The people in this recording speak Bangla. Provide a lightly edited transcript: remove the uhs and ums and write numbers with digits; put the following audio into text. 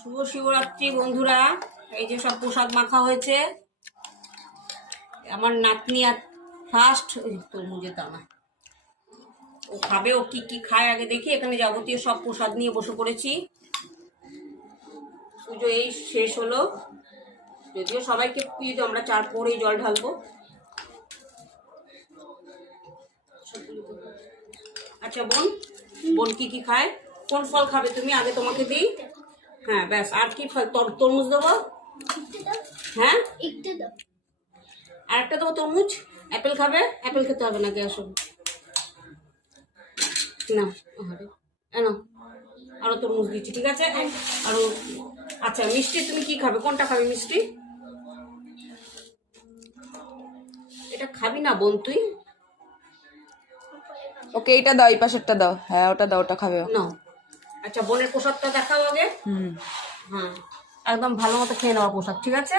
শুভ শিবরাত্রি বন্ধুরা। এই যে সব প্রসাদ মাখা হয়েছে। আমার নাতনি আর ফার্স্ট তরমুজের দানা ও খাবে। ও কি কি খায় আগে দেখি। এখানে যাবতীয় সব প্রসাদ নিয়ে বসে পড়েছি। পুজো এই শেষ হলো, যদিও সবাইকে পুজো আমরা 4 পরেই জল ঢালবো। আচ্ছা বোন, বোন কি কি খায়, কোন ফল খাবে তুমি আগে তোমাকে দিই। হ্যাঁ ব্যাস। আর কি ফল? তরমুজ দেবো? হ্যাঁ আর একটা দেবো তরমুজ। অ্যাপেল খাবে? অ্যাপেল খেতে হবে না, গ্যাস হবে না। না আরো তরমুজ দিচ্ছি, ঠিক আছে। আরো আচ্ছা মিষ্টি তুমি কি খাবে? কোনটা খাবে মিষ্টি? এটা খাবি না বোন তুই? ওকে এইটা দাও, এই পাশেরটা দাও। হ্যাঁ ওটা দাও, ওটা খাবে না। আচ্ছা বোনের প্রসাদটা দেখাও আগে। হ্যাঁ একদম ভালো মতো খেয়ে নেওয়া প্রসাদ, ঠিক আছে।